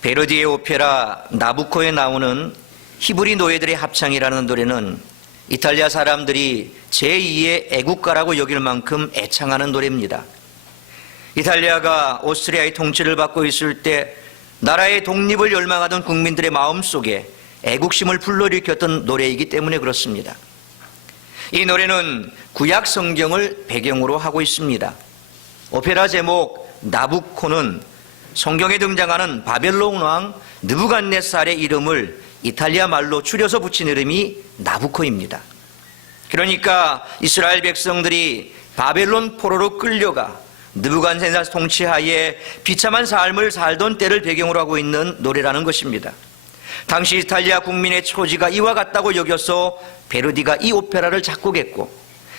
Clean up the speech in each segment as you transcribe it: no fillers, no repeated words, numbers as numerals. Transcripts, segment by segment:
베르디의 오페라 나부코에 나오는 히브리 노예들의 합창이라는 노래는 이탈리아 사람들이 제2의 애국가라고 여길 만큼 애창하는 노래입니다. 이탈리아가 오스트리아의 통치를 받고 있을 때 나라의 독립을 열망하던 국민들의 마음속에 애국심을 불러일으켰던 노래이기 때문에 그렇습니다. 이 노래는 구약 성경을 배경으로 하고 있습니다. 오페라 제목 나부코는 성경에 등장하는 바벨론 왕 느부갓네살의 이름을 이탈리아 말로 줄여서 붙인 이름이 나부코입니다. 그러니까 이스라엘 백성들이 바벨론 포로로 끌려가 느부갓네살 통치하에 비참한 삶을 살던 때를 배경으로 하고 있는 노래라는 것입니다. 당시 이탈리아 국민의 처지가 이와 같다고 여겨서 베르디가 이 오페라를 작곡했고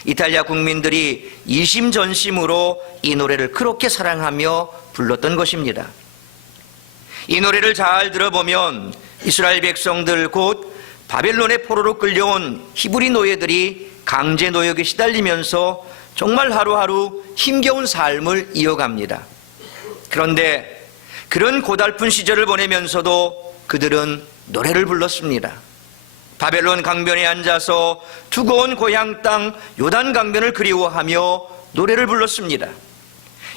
이탈리아 국민들이 이심전심으로 이 노래를 그렇게 사랑하며 불렀던 것입니다. 이 노래를 잘 들어보면 이스라엘 백성들 곧 바벨론의 포로로 끌려온 히브리 노예들이 강제 노역에 시달리면서 정말 하루하루 힘겨운 삶을 이어갑니다. 그런데 그런 고달픈 시절을 보내면서도 그들은 노래를 불렀습니다. 바벨론 강변에 앉아서 두고 온 고향 땅 요단 강변을 그리워하며 노래를 불렀습니다.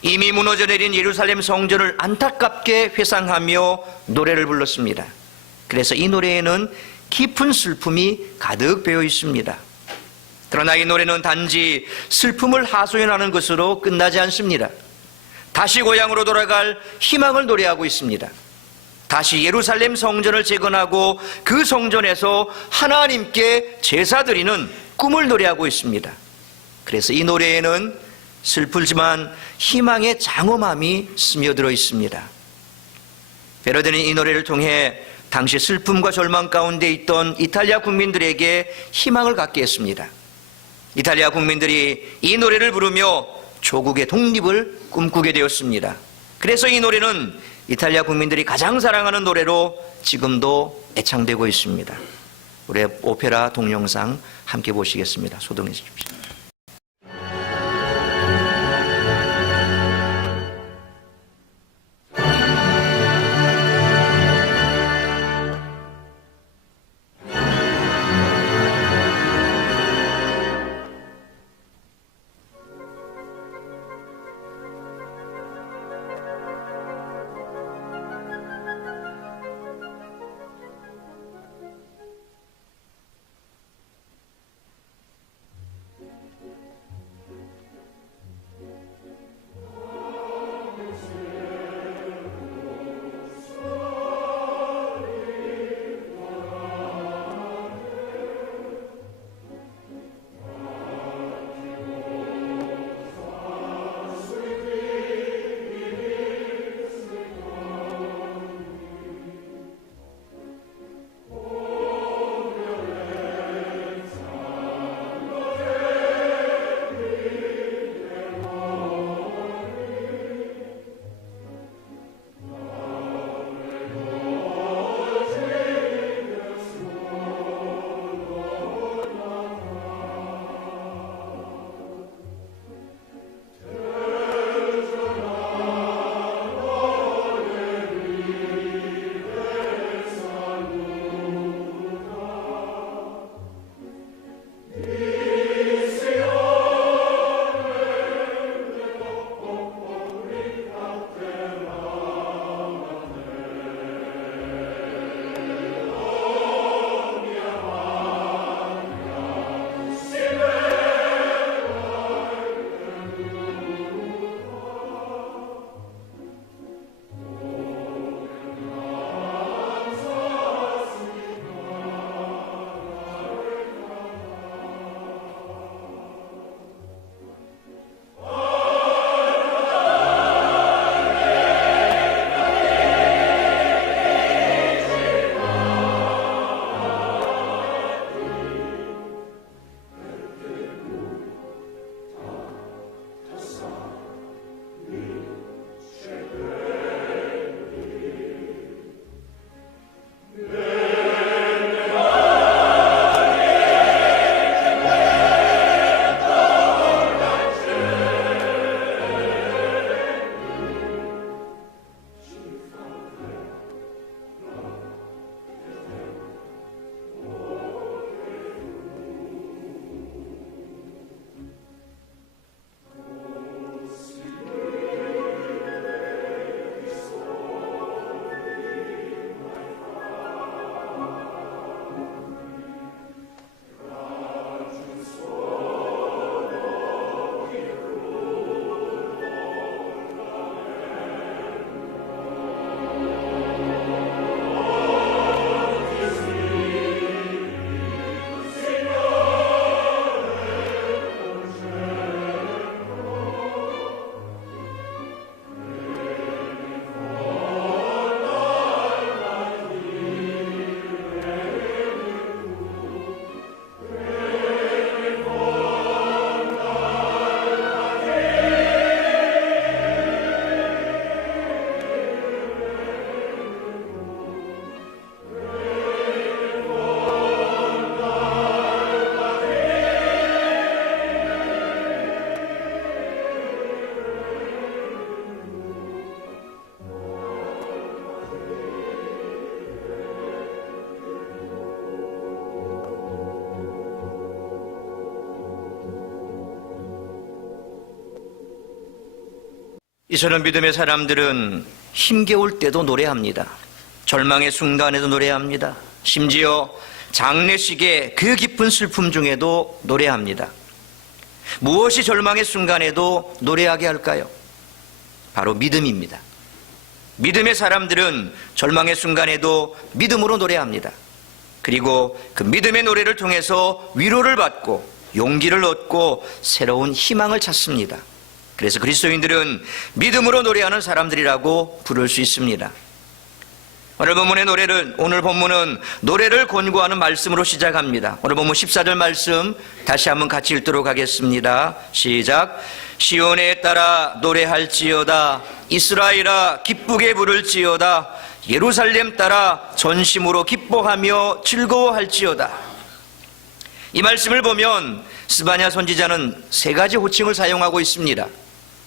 이미 무너져 내린 예루살렘 성전을 안타깝게 회상하며 노래를 불렀습니다. 그래서 이 노래에는 깊은 슬픔이 가득 배어 있습니다. 그러나 이 노래는 단지 슬픔을 하소연하는 것으로 끝나지 않습니다. 다시 고향으로 돌아갈 희망을 노래하고 있습니다. 다시 예루살렘 성전을 재건하고 그 성전에서 하나님께 제사 드리는 꿈을 노래하고 있습니다. 그래서 이 노래에는 슬프지만 희망의 장엄함이 스며들어 있습니다. 베르디는 이 노래를 통해 당시 슬픔과 절망 가운데 있던 이탈리아 국민들에게 희망을 갖게 했습니다. 이탈리아 국민들이 이 노래를 부르며 조국의 독립을 꿈꾸게 되었습니다. 그래서 이 노래는 이탈리아 국민들이 가장 사랑하는 노래로 지금도 애창되고 있습니다. 우리 오페라 동영상 함께 보시겠습니다. 소동해 주십시오. 이처럼 믿음의 사람들은 힘겨울 때도 노래합니다. 절망의 순간에도 노래합니다. 심지어 장례식의 그 깊은 슬픔 중에도 노래합니다. 무엇이 절망의 순간에도 노래하게 할까요? 바로 믿음입니다. 믿음의 사람들은 절망의 순간에도 믿음으로 노래합니다. 그리고 그 믿음의 노래를 통해서 위로를 받고 용기를 얻고 새로운 희망을 찾습니다. 그래서 그리스도인들은 믿음으로 노래하는 사람들이라고 부를 수 있습니다. 오늘 본문은 노래를 권고하는 말씀으로 시작합니다. 오늘 본문 14절 말씀 다시 한번 같이 읽도록 하겠습니다. 시작. 시온에 따라 노래할지어다. 이스라엘아 기쁘게 부를지어다. 예루살렘 따라 전심으로 기뻐하며 즐거워할지어다. 이 말씀을 보면 스바냐 선지자는 세 가지 호칭을 사용하고 있습니다.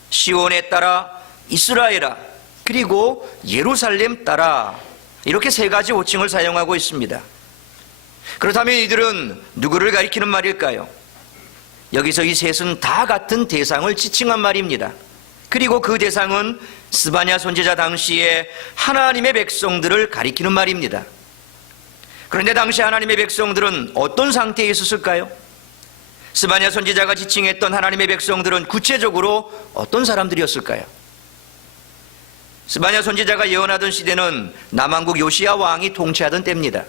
시온에 따라, 이스라엘아, 그리고 예루살렘 따라, 이렇게 세 가지 호칭을 사용하고 있습니다. 그렇다면 이들은 누구를 가리키는 말일까요? 여기서 이 셋은 다 같은 대상을 지칭한 말입니다. 그리고 그 대상은 스바냐 선지자 당시에 하나님의 백성들을 가리키는 말입니다. 그런데 당시 하나님의 백성들은 어떤 상태에 있었을까요? 스바냐 선지자가 지칭했던 하나님의 백성들은 구체적으로 어떤 사람들이었을까요? 스바냐 선지자가 예언하던 시대는 남왕국 요시야 왕이 통치하던 때입니다.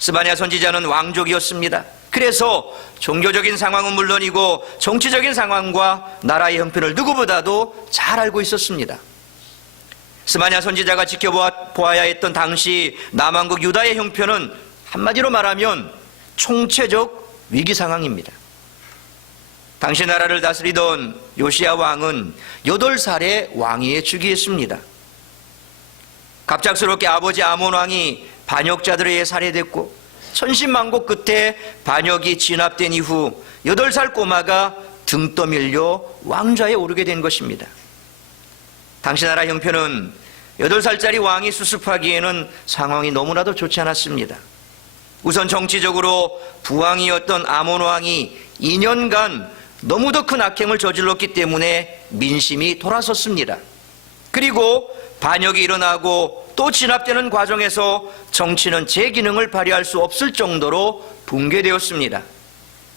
스바냐 선지자는 왕족이었습니다. 그래서 종교적인 상황은 물론이고 정치적인 상황과 나라의 형편을 누구보다도 잘 알고 있었습니다. 스바냐 선지자가 지켜보아야 했던 당시 남왕국 유다의 형편은 한마디로 말하면 총체적 위기 상황입니다. 당시 나라를 다스리던 요시야 왕은 8살에 왕위에 즉위했습니다. 갑작스럽게 아버지 아몬 왕이 반역자들에 의해 살해됐고 천신만고 끝에 반역이 진압된 이후 8살 꼬마가 등 떠밀려 왕좌에 오르게 된 것입니다. 당시 나라 형편은 8살짜리 왕이 수습하기에는 상황이 너무나도 좋지 않았습니다. 우선 정치적으로 부왕이었던 아몬 왕이 2년간 너무도 큰 악행을 저질렀기 때문에 민심이 돌아섰습니다. 그리고 반역이 일어나고 또 진압되는 과정에서 정치는 제 기능을 발휘할 수 없을 정도로 붕괴되었습니다.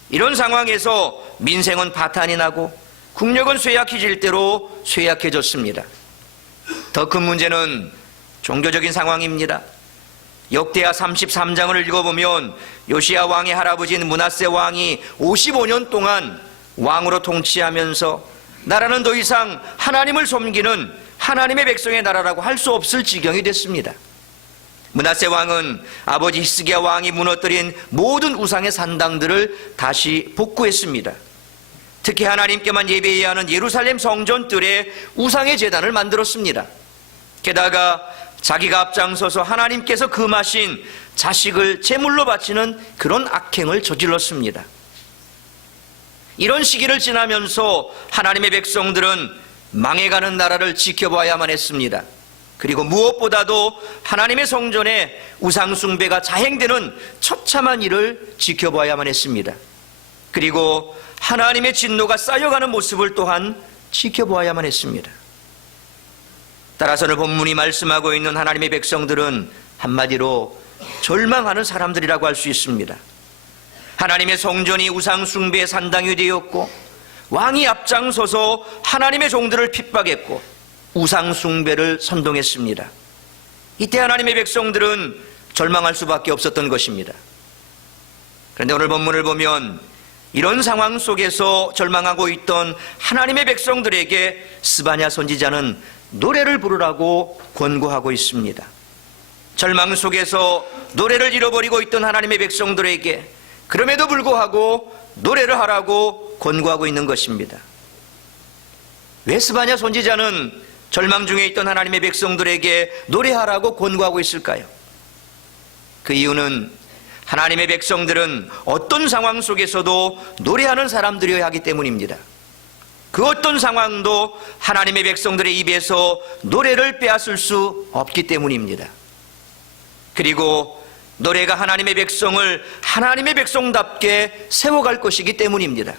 이런 상황에서 민생은 파탄이 나고 국력은 쇠약해질 대로 쇠약해졌습니다. 더 큰 문제는 종교적인 상황입니다. 역대하 33장을 읽어보면 요시야 왕의 할아버지인 므낫세 왕이 55년 동안 왕으로 통치하면서 나라는 더 이상 하나님을 섬기는 하나님의 백성의 나라라고 할 수 없을 지경이 됐습니다. 므낫세 왕은 아버지 히스기야 왕이 무너뜨린 모든 우상의 산당들을 다시 복구했습니다. 특히 하나님께만 예배해야 하는 예루살렘 성전 뜰에 우상의 제단을 만들었습니다. 게다가 자기가 앞장서서 하나님께서 금하신 자식을 제물로 바치는 그런 악행을 저질렀습니다. 이런 시기를 지나면서 하나님의 백성들은 망해가는 나라를 지켜봐야만 했습니다. 그리고 무엇보다도 하나님의 성전에 우상숭배가 자행되는 처참한 일을 지켜봐야만 했습니다. 그리고 하나님의 진노가 쌓여가는 모습을 또한 지켜보아야만 했습니다. 따라서는 본문이 말씀하고 있는 하나님의 백성들은 한마디로 절망하는 사람들이라고 할 수 있습니다. 하나님의 성전이 우상숭배의 산당이 되었고 왕이 앞장서서 하나님의 종들을 핍박했고 우상숭배를 선동했습니다. 이때 하나님의 백성들은 절망할 수밖에 없었던 것입니다. 그런데 오늘 본문을 보면 이런 상황 속에서 절망하고 있던 하나님의 백성들에게 스바냐 선지자는 노래를 부르라고 권고하고 있습니다. 절망 속에서 노래를 잃어버리고 있던 하나님의 백성들에게 그럼에도 불구하고 노래를 하라고 권고하고 있는 것입니다. 왜 스바냐 선지자는 절망 중에 있던 하나님의 백성들에게 노래하라고 권고하고 있을까요? 그 이유는 하나님의 백성들은 어떤 상황 속에서도 노래하는 사람들이어야 하기 때문입니다. 그 어떤 상황도 하나님의 백성들의 입에서 노래를 빼앗을 수 없기 때문입니다. 그리고 노래가 하나님의 백성을 하나님의 백성답게 세워갈 것이기 때문입니다.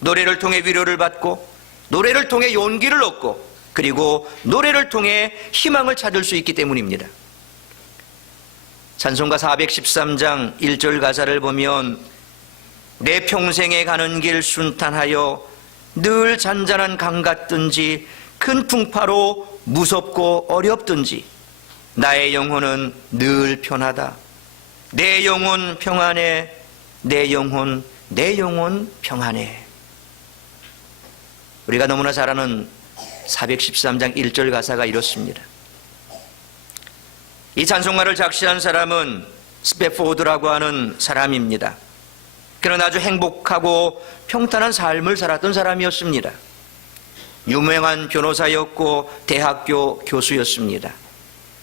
노래를 통해 위로를 받고 노래를 통해 용기를 얻고 그리고 노래를 통해 희망을 찾을 수 있기 때문입니다. 찬송가 413장 1절 가사를 보면 내 평생에 가는 길 순탄하여 늘 잔잔한 강 같든지 큰 풍파로 무섭고 어렵든지 나의 영혼은 늘 편하다. 내 영혼 평안해. 내 영혼 평안해. 우리가 너무나 잘 아는 413장 1절 가사가 이렇습니다. 이 찬송가를 작시한 사람은 스패포드라고 하는 사람입니다. 그는 아주 행복하고 평탄한 삶을 살았던 사람이었습니다. 유명한 변호사였고 대학교 교수였습니다.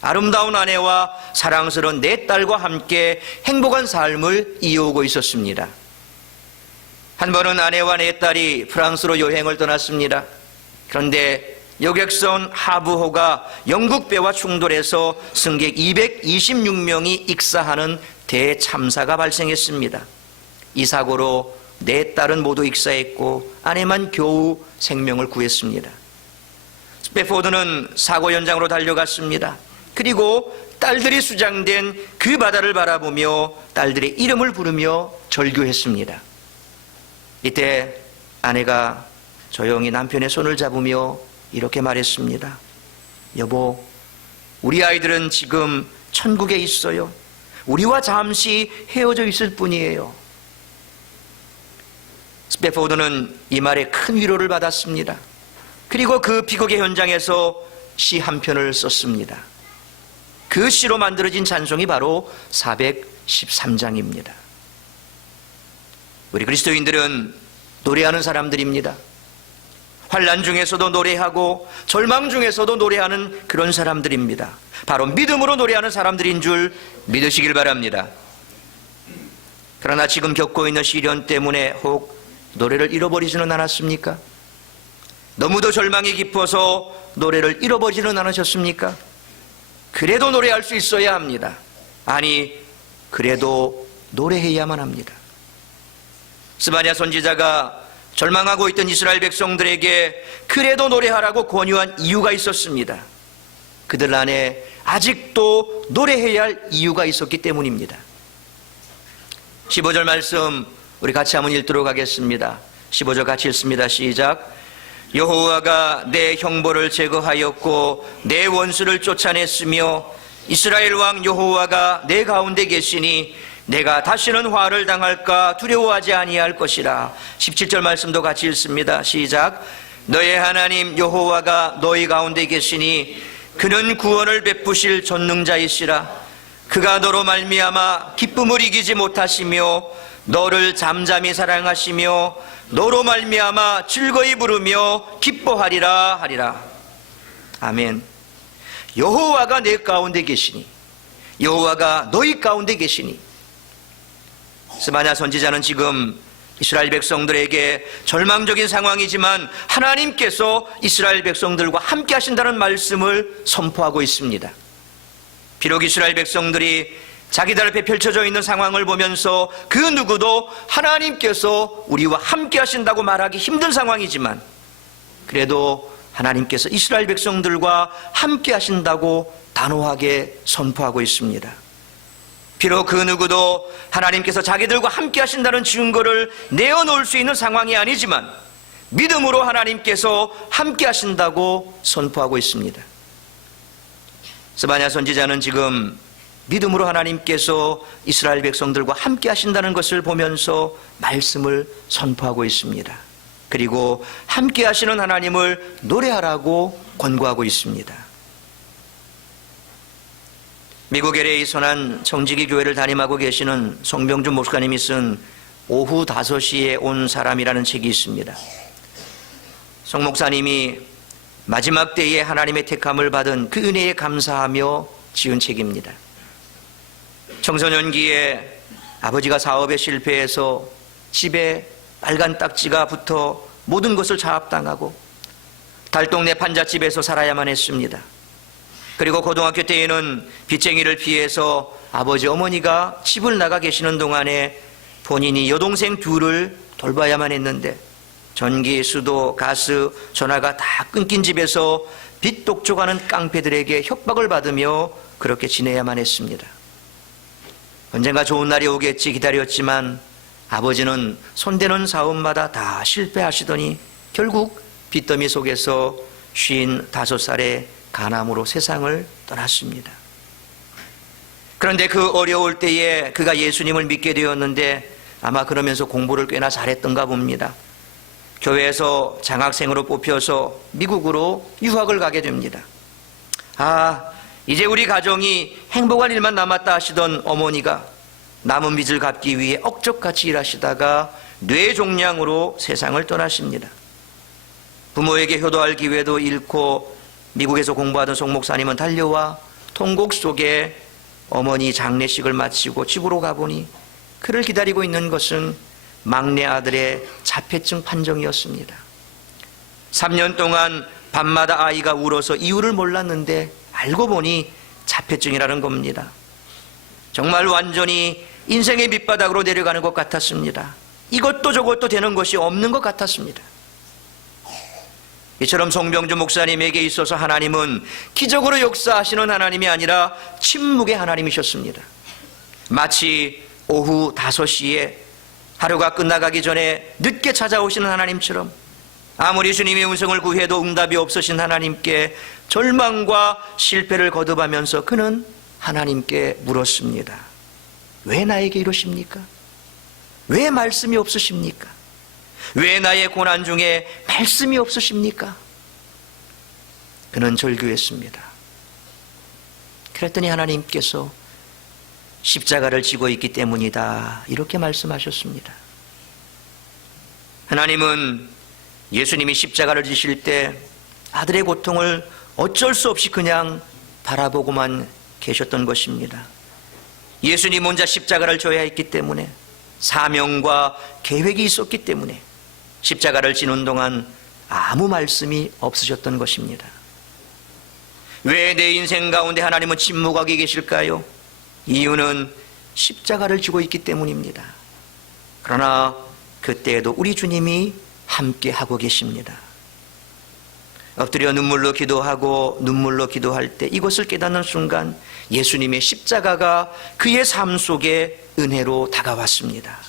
아름다운 아내와 사랑스러운 네 딸과 함께 행복한 삶을 이어오고 있었습니다. 한 번은 아내와 네 딸이 프랑스로 여행을 떠났습니다. 그런데 여객선 하브호가 영국 배와 충돌해서 승객 226명이 익사하는 대참사가 발생했습니다. 이 사고로 네 딸은 모두 익사했고 아내만 겨우 생명을 구했습니다. 스패포드는 사고 현장으로 달려갔습니다. 그리고 딸들이 수장된 그 바다를 바라보며 딸들의 이름을 부르며 절규했습니다. 이때 아내가 조용히 남편의 손을 잡으며 이렇게 말했습니다. 여보, 우리 아이들은 지금 천국에 있어요. 우리와 잠시 헤어져 있을 뿐이에요. 스패포드는 이 말에 큰 위로를 받았습니다. 그리고 그 비극의 현장에서 시 한 편을 썼습니다. 그 시로 만들어진 찬송이 바로 413장입니다. 우리 그리스도인들은 노래하는 사람들입니다. 환난 중에서도 노래하고 절망 중에서도 노래하는 그런 사람들입니다. 바로 믿음으로 노래하는 사람들인 줄 믿으시길 바랍니다. 그러나 지금 겪고 있는 시련 때문에 혹 노래를 잃어버리지는 않았습니까? 너무도 절망이 깊어서 노래를 잃어버리지는 않으셨습니까? 그래도 노래할 수 있어야 합니다. 아니, 그래도 노래해야만 합니다. 스바냐 선지자가 절망하고 있던 이스라엘 백성들에게 그래도 노래하라고 권유한 이유가 있었습니다. 그들 안에 아직도 노래해야 할 이유가 있었기 때문입니다. 15절 말씀 우리 같이 한번 읽도록 하겠습니다. 15절 같이 읽습니다. 시작. 여호와가 내 형벌을 제거하였고 내 원수를 쫓아냈으며 이스라엘 왕 여호와가 내 가운데 계시니 내가 다시는 화를 당할까 두려워하지 아니할 것이라. 17절 말씀도 같이 읽습니다. 시작. 너의 하나님 여호와가 너희 가운데 계시니 그는 구원을 베푸실 전능자이시라. 그가 너로 말미암아 기쁨을 이기지 못하시며 너를 잠잠히 사랑하시며 너로 말미암아 즐거이 부르며 기뻐하리라 하리라. 아멘. 여호와가 내 가운데 계시니, 여호와가 너희 가운데 계시니. 스바냐 선지자는 지금 이스라엘 백성들에게 절망적인 상황이지만 하나님께서 이스라엘 백성들과 함께 하신다는 말씀을 선포하고 있습니다. 비록 이스라엘 백성들이 자기들 앞에 펼쳐져 있는 상황을 보면서 그 누구도 하나님께서 우리와 함께 하신다고 말하기 힘든 상황이지만 그래도 하나님께서 이스라엘 백성들과 함께 하신다고 단호하게 선포하고 있습니다. 비록 그 누구도 하나님께서 자기들과 함께 하신다는 증거를 내어놓을 수 있는 상황이 아니지만 믿음으로 하나님께서 함께 하신다고 선포하고 있습니다. 스바냐 선지자는 지금 믿음으로 하나님께서 이스라엘 백성들과 함께 하신다는 것을 보면서 말씀을 선포하고 있습니다. 그리고 함께 하시는 하나님을 노래하라고 권고하고 있습니다. 미국 LA 선한 정직이 교회를 담임하고 계시는 송병준 목사님이 쓴 오후 5시에 온 사람이라는 책이 있습니다. 송 목사님이 마지막 때에 하나님의 택함을 받은 그 은혜에 감사하며 지은 책입니다. 청소년기에 아버지가 사업에 실패해서 집에 빨간 딱지가 붙어 모든 것을 차압당하고 달동네 판잣집에서 살아야만 했습니다. 그리고 고등학교 때에는 빚쟁이를 피해서 아버지 어머니가 집을 나가 계시는 동안에 본인이 여동생 둘을 돌봐야만 했는데 전기, 수도, 가스, 전화가 다 끊긴 집에서 빚 독촉하는 깡패들에게 협박을 받으며 그렇게 지내야만 했습니다. 언젠가 좋은 날이 오겠지 기다렸지만 아버지는 손대는 사업마다 다 실패하시더니 결국 빚더미 속에서 55살의 간암으로 세상을 떠났습니다. 그런데 그 어려울 때에 그가 예수님을 믿게 되었는데 아마 그러면서 공부를 꽤나 잘했던가 봅니다. 교회에서 장학생으로 뽑혀서 미국으로 유학을 가게 됩니다. 이제 우리 가정이 행복한 일만 남았다 하시던 어머니가 남은 빚을 갚기 위해 억적같이 일하시다가 뇌종양으로 세상을 떠나십니다. 부모에게 효도할 기회도 잃고 미국에서 공부하던 송 목사님은 달려와 통곡 속에 어머니 장례식을 마치고 집으로 가보니 그를 기다리고 있는 것은 막내 아들의 자폐증 판정이었습니다. 3년 동안 밤마다 아이가 울어서 이유를 몰랐는데 알고 보니 자폐증이라는 겁니다. 정말 완전히 인생의 밑바닥으로 내려가는 것 같았습니다. 이것도 저것도 되는 것이 없는 것 같았습니다. 이처럼 송병주 목사님에게 있어서 하나님은 기적으로 역사하시는 하나님이 아니라 침묵의 하나님이셨습니다. 마치 오후 5시에 하루가 끝나가기 전에 늦게 찾아오시는 하나님처럼 아무리 주님의 음성을 구해도 응답이 없으신 하나님께 절망과 실패를 거듭하면서 그는 하나님께 물었습니다. 왜 나에게 이러십니까? 왜 말씀이 없으십니까? 왜 나의 고난 중에 말씀이 없으십니까? 그는 절규했습니다. 그랬더니 하나님께서 십자가를 지고 있기 때문이다 이렇게 말씀하셨습니다. 하나님은 예수님이 십자가를 지실 때 아들의 고통을 어쩔 수 없이 그냥 바라보고만 계셨던 것입니다. 예수님 혼자 십자가를 져야 했기 때문에 사명과 계획이 있었기 때문에 십자가를 지는 동안 아무 말씀이 없으셨던 것입니다. 왜 내 인생 가운데 하나님은 침묵하게 계실까요? 이유는 십자가를 지고 있기 때문입니다. 그러나 그때에도 우리 주님이 함께 하고 계십니다. 엎드려 눈물로 기도하고 눈물로 기도할 때 이것을 깨닫는 순간 예수님의 십자가가 그의 삶 속에 은혜로 다가왔습니다.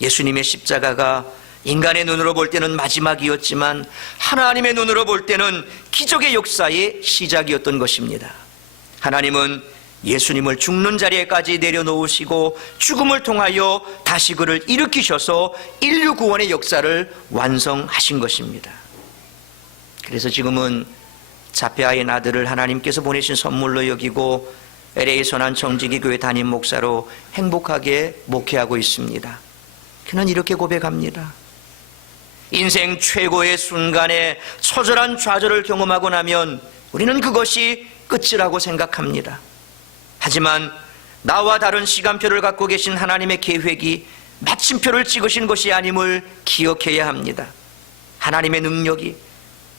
예수님의 십자가가 인간의 눈으로 볼 때는 마지막이었지만 하나님의 눈으로 볼 때는 기적의 역사의 시작이었던 것입니다. 하나님은 예수님을 죽는 자리에까지 내려놓으시고 죽음을 통하여 다시 그를 일으키셔서 인류 구원의 역사를 완성하신 것입니다. 그래서 지금은 자폐아인 아들을 하나님께서 보내신 선물로 여기고 LA 선한청지기 교회 담임 목사로 행복하게 목회하고 있습니다. 그는 이렇게 고백합니다. 인생 최고의 순간에 처절한 좌절을 경험하고 나면 우리는 그것이 끝이라고 생각합니다. 하지만 나와 다른 시간표를 갖고 계신 하나님의 계획이 마침표를 찍으신 것이 아님을 기억해야 합니다. 하나님의 능력이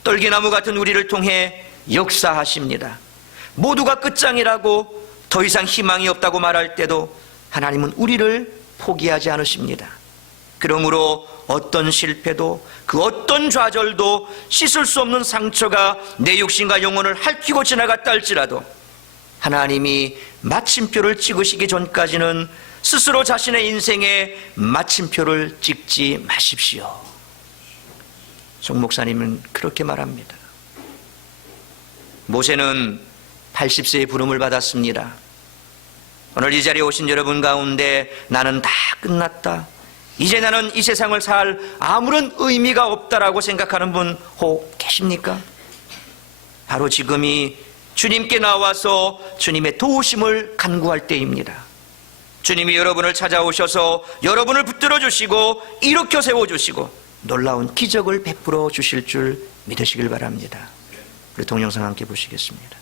떨기나무 같은 우리를 통해 역사하십니다. 모두가 끝장이라고 더 이상 희망이 없다고 말할 때도 하나님은 우리를 포기하지 않으십니다. 그러므로 어떤 실패도 그 어떤 좌절도 씻을 수 없는 상처가 내 육신과 영혼을 핥히고 지나갔다 할지라도 하나님이 마침표를 찍으시기 전까지는 스스로 자신의 인생에 마침표를 찍지 마십시오. 송 목사님은 그렇게 말합니다. 모세는 80세의 부름을 받았습니다. 오늘 이 자리에 오신 여러분 가운데 나는 다 끝났다, 이제 나는 이 세상을 살 아무런 의미가 없다라고 생각하는 분 혹 계십니까? 바로 지금이 주님께 나와서 주님의 도우심을 간구할 때입니다. 주님이 여러분을 찾아오셔서 여러분을 붙들어 주시고 일으켜 세워주시고 놀라운 기적을 베풀어 주실 줄 믿으시길 바랍니다. 우리 동영상 함께 보시겠습니다.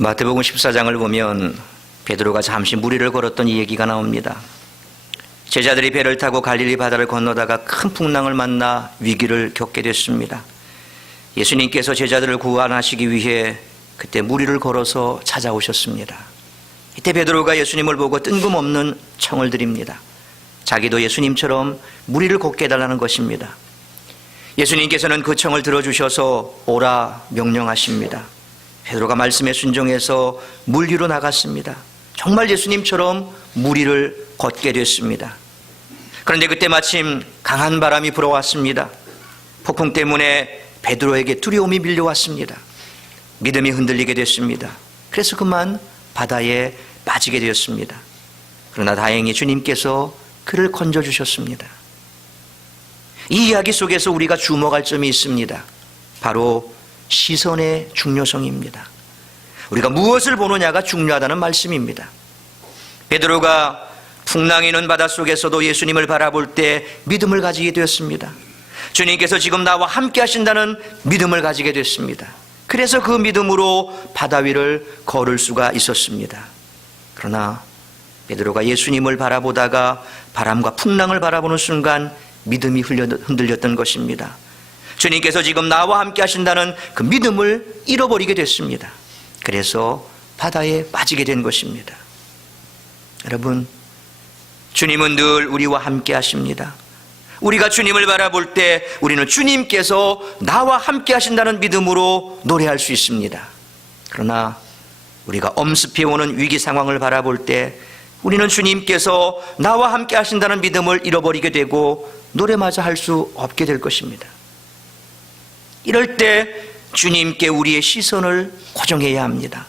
마태복음 14장을 보면 베드로가 잠시 무리를 걸었던 이 얘기가 나옵니다. 제자들이 배를 타고 갈릴리 바다를 건너다가 큰 풍랑을 만나 위기를 겪게 됐습니다. 예수님께서 제자들을 구원하시기 위해 그때 무리를 걸어서 찾아오셨습니다. 이때 베드로가 예수님을 보고 뜬금없는 청을 드립니다. 자기도 예수님처럼 무리를 걷게 해달라는 것입니다. 예수님께서는 그 청을 들어주셔서 오라 명령하십니다. 베드로가 말씀에 순종해서 물 위로 나갔습니다. 정말 예수님처럼 무리를 걷게 됐습니다. 그런데 그때 마침 강한 바람이 불어왔습니다. 폭풍 때문에 베드로에게 두려움이 밀려왔습니다. 믿음이 흔들리게 됐습니다. 그래서 그만 바다에 빠지게 되었습니다. 그러나 다행히 주님께서 그를 건져주셨습니다. 이 이야기 속에서 우리가 주목할 점이 있습니다. 바로 시선의 중요성입니다. 우리가 무엇을 보느냐가 중요하다는 말씀입니다. 베드로가 풍랑이 있는 바닷속에서도 예수님을 바라볼 때 믿음을 가지게 되었습니다. 주님께서 지금 나와 함께 하신다는 믿음을 가지게 됐습니다. 그래서 그 믿음으로 바다 위를 걸을 수가 있었습니다. 그러나 베드로가 예수님을 바라보다가 바람과 풍랑을 바라보는 순간 믿음이 흔들렸던 것입니다. 주님께서 지금 나와 함께 하신다는 그 믿음을 잃어버리게 됐습니다. 그래서 바다에 빠지게 된 것입니다. 여러분, 주님은 늘 우리와 함께 하십니다. 우리가 주님을 바라볼 때 우리는 주님께서 나와 함께 하신다는 믿음으로 노래할 수 있습니다. 그러나 우리가 엄습해 오는 위기 상황을 바라볼 때 우리는 주님께서 나와 함께 하신다는 믿음을 잃어버리게 되고 노래마저 할 수 없게 될 것입니다. 이럴 때 주님께 우리의 시선을 고정해야 합니다.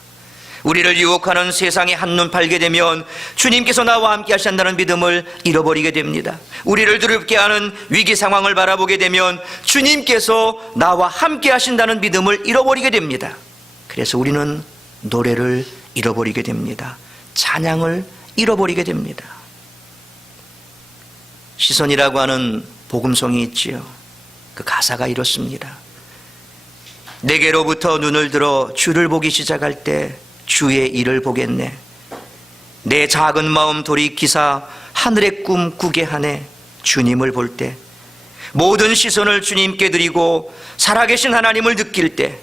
우리를 유혹하는 세상에 한눈 팔게 되면 주님께서 나와 함께 하신다는 믿음을 잃어버리게 됩니다. 우리를 두렵게 하는 위기 상황을 바라보게 되면 주님께서 나와 함께 하신다는 믿음을 잃어버리게 됩니다. 그래서 우리는 노래를 잃어버리게 됩니다. 찬양을 잃어버리게 됩니다. 시선이라고 하는 복음성이 있지요. 그 가사가 이렇습니다. 내게로부터 눈을 들어 주를 보기 시작할 때 주의 일을 보겠네. 내 작은 마음 돌이키사 하늘의 꿈 꾸게 하네. 주님을 볼 때 모든 시선을 주님께 드리고 살아계신 하나님을 느낄 때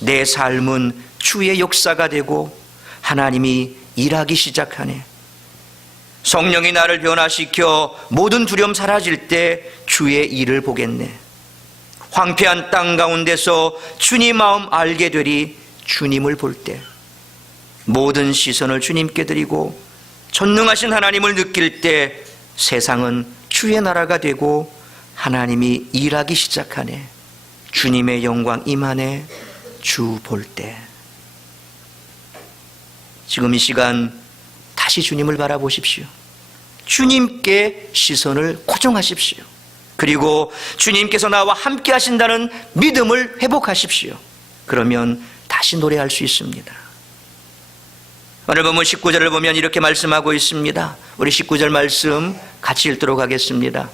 내 삶은 주의 역사가 되고 하나님이 일하기 시작하네. 성령이 나를 변화시켜 모든 두려움 사라질 때 주의 일을 보겠네. 황폐한 땅 가운데서 주님 마음 알게 되리. 주님을 볼 때 모든 시선을 주님께 드리고 전능하신 하나님을 느낄 때 세상은 주의 나라가 되고 하나님이 일하기 시작하네. 주님의 영광 임하네. 주 볼 때. 지금 이 시간 다시 주님을 바라보십시오. 주님께 시선을 고정하십시오. 그리고 주님께서 나와 함께 하신다는 믿음을 회복하십시오. 그러면 다시 노래할 수 있습니다. 오늘 본문 19절을 보면 이렇게 말씀하고 있습니다. 우리 19절 말씀 같이 읽도록 하겠습니다.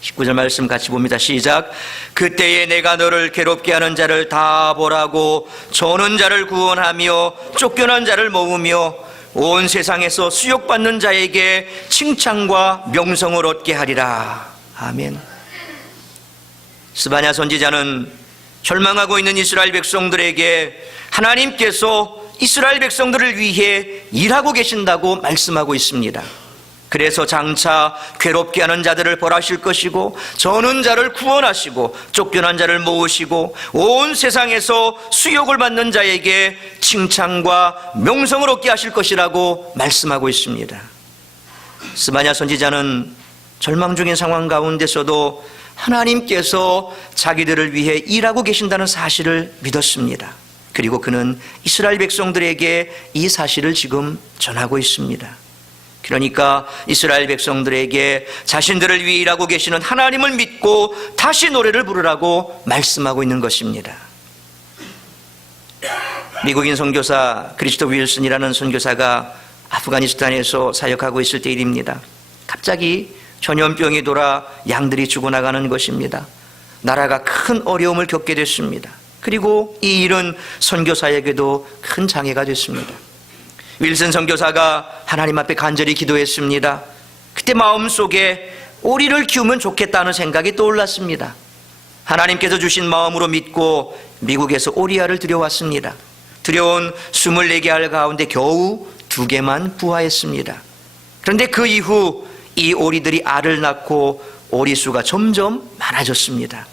19절 말씀 같이 봅니다. 시작. 그때에 내가 너를 괴롭게 하는 자를 다 보라고 저는 자를 구원하며 쫓겨난 자를 모으며 온 세상에서 수욕받는 자에게 칭찬과 명성을 얻게 하리라. 아멘. 스바냐 선지자는 절망하고 있는 이스라엘 백성들에게 하나님께서 이스라엘 백성들을 위해 일하고 계신다고 말씀하고 있습니다. 그래서 장차 괴롭게 하는 자들을 벌하실 것이고 저는 자를 구원하시고 쫓겨난 자를 모으시고 온 세상에서 수욕을 받는 자에게 칭찬과 명성을 얻게 하실 것이라고 말씀하고 있습니다. 스바냐 선지자는 절망 중인 상황 가운데서도 하나님께서 자기들을 위해 일하고 계신다는 사실을 믿었습니다. 그리고 그는 이스라엘 백성들에게 이 사실을 지금 전하고 있습니다. 그러니까 이스라엘 백성들에게 자신들을 위해 일하고 계시는 하나님을 믿고 다시 노래를 부르라고 말씀하고 있는 것입니다. 미국인 선교사 크리스토 윌슨이라는 선교사가 아프가니스탄에서 사역하고 있을 때 일입니다. 갑자기 전염병이 돌아 양들이 죽어나가는 것입니다. 나라가 큰 어려움을 겪게 됐습니다. 그리고 이 일은 선교사에게도 큰 장애가 됐습니다. 윌슨 선교사가 하나님 앞에 간절히 기도했습니다. 그때 마음속에 오리를 키우면 좋겠다는 생각이 떠올랐습니다. 하나님께서 주신 마음으로 믿고 미국에서 오리알을 들여왔습니다. 들여온 24개 알 가운데 겨우 2개만 부화했습니다. 그런데 그 이후 이 오리들이 알을 낳고 오리수가 점점 많아졌습니다.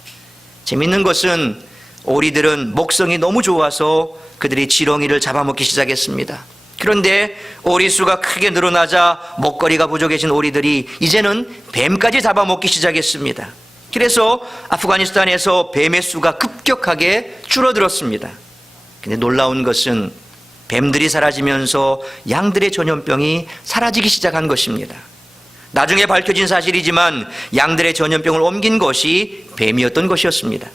재밌는 것은 오리들은 먹성이 너무 좋아서 그들이 지렁이를 잡아먹기 시작했습니다. 그런데 오리수가 크게 늘어나자 먹거리가 부족해진 오리들이 이제는 뱀까지 잡아먹기 시작했습니다. 그래서 아프가니스탄에서 뱀의 수가 급격하게 줄어들었습니다. 근데 놀라운 것은 뱀들이 사라지면서 양들의 전염병이 사라지기 시작한 것입니다. 나중에 밝혀진 사실이지만 양들의 전염병을 옮긴 것이 뱀이었던 것이었습니다.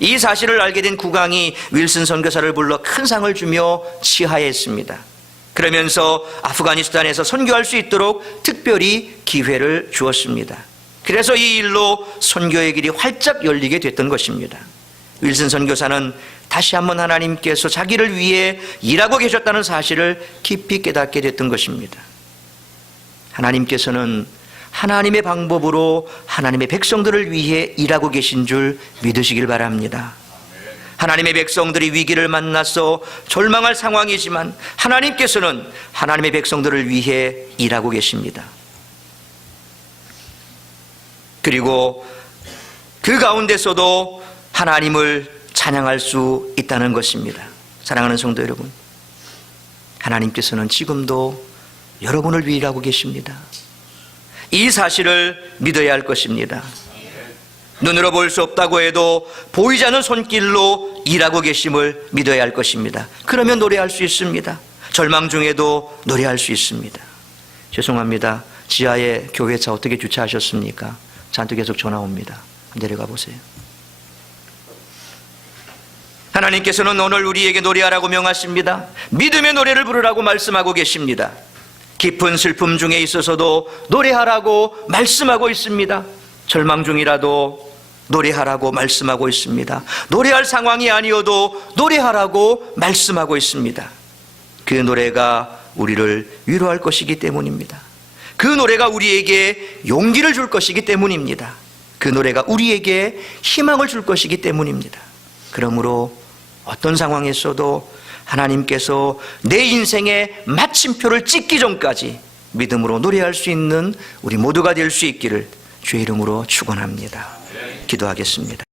이 사실을 알게 된 국왕이 윌슨 선교사를 불러 큰 상을 주며 치하했습니다. 그러면서 아프가니스탄에서 선교할 수 있도록 특별히 기회를 주었습니다. 그래서 이 일로 선교의 길이 활짝 열리게 됐던 것입니다. 윌슨 선교사는 다시 한번 하나님께서 자기를 위해 일하고 계셨다는 사실을 깊이 깨닫게 됐던 것입니다. 하나님께서는 하나님의 방법으로 하나님의 백성들을 위해 일하고 계신 줄 믿으시길 바랍니다. 하나님의 백성들이 위기를 만나서 절망할 상황이지만 하나님께서는 하나님의 백성들을 위해 일하고 계십니다. 그리고 그 가운데서도 하나님을 찬양할 수 있다는 것입니다. 사랑하는 성도 여러분, 하나님께서는 지금도 여러분을 위해 일하고 계십니다. 이 사실을 믿어야 할 것입니다. 눈으로 볼 수 없다고 해도 보이지 않는 손길로 일하고 계심을 믿어야 할 것입니다. 그러면 노래할 수 있습니다. 절망 중에도 노래할 수 있습니다. 죄송합니다. 지하에 교회차 어떻게 주차하셨습니까? 저한테 계속 전화 옵니다. 내려가 보세요. 하나님께서는 오늘 우리에게 노래하라고 명하십니다. 믿음의 노래를 부르라고 말씀하고 계십니다. 깊은 슬픔 중에 있어서도 노래하라고 말씀하고 있습니다. 절망 중이라도 노래하라고 말씀하고 있습니다. 노래할 상황이 아니어도 노래하라고 말씀하고 있습니다. 그 노래가 우리를 위로할 것이기 때문입니다. 그 노래가 우리에게 용기를 줄 것이기 때문입니다. 그 노래가 우리에게 희망을 줄 것이기 때문입니다. 그러므로 어떤 상황에서도 하나님께서 내 인생의 마침표를 찍기 전까지 믿음으로 노래할 수 있는 우리 모두가 될 수 있기를 주의 이름으로 축원합니다. 기도하겠습니다.